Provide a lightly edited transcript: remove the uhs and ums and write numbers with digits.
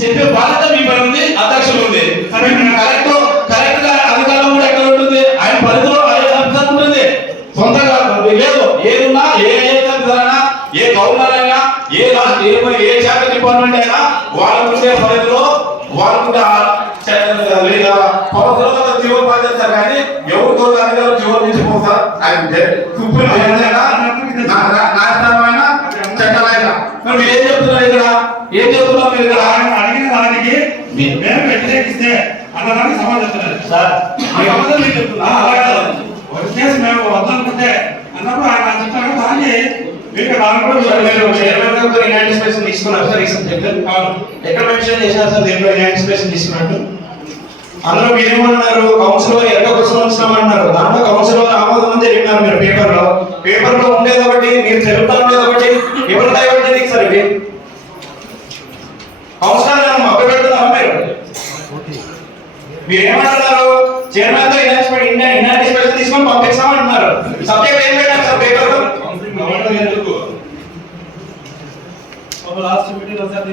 చెప్పే బాధ్యత మీ పైన ఉంది, అధ్యక్షులు ఉంది. కరెక్ట్ గా అధికారం కూడా ఎక్కడ ఉంటుంది, ఆయన పరిధిలో ఆఫీసర్ ఉంటుంది. సొంతంగా లేదు, ఏదున్నా ఏ ఏ గవర్నర్ అయినా ఏ శాఖ డిపార్ట్మెంట్ అయినా వాళ్ళకుండే పరిధిలో వాళ్ళకుండే జీవో బాధ్యత. కానీ ఎవరితో అధికారులు జీవో మించిపోతారు. నాశనమైన చట్టాలైన మీరు ఏం చెప్తున్నారు ఇక్కడ? ఏం చెప్తున్నారు మీరు ఇక్కడ? అడిగిన దానికి మేము వ్యతిరేకిస్తే అన్నదానికి సమాధానం సార్ కేసు మేము వద్దనుకుంటే అన్నప్పుడు ఆయన చెప్పారు. దాన్ని తీసుకున్నారు సార్. ఎక్కడ మెన్షన్ చేశారు సార్ దీంట్లో యాంటిసిపేషన్ తీసుకున్నట్టు? అందులో మీరేమన్నారు, కౌన్సిల్ ఎక్కడ కోసం వచ్చినామన్నారు. దాంట్లో కౌన్సిల్ ఆమోదం అని తెలిపినారు మీరు పేపర్ లో ఉండేది ఒకటి, మీరు తెలుపుతా ఉండేది ఒకటి. ఎవరు దయపడింది సార్ ఇవి? కౌన్సిలర్ మభ్య పెడుతున్నారా మీరు? మీరేమంటున్నారు? చైర్మన్ తో ఇన్యాటిస్పేషన్ తీసుకొని పంపిస్తామంటున్నారు. సబ్జెక్ట్ ఏం పెట్టారు సార్ పేపర్? లాస్ట్ మీటింగ్ లో సార్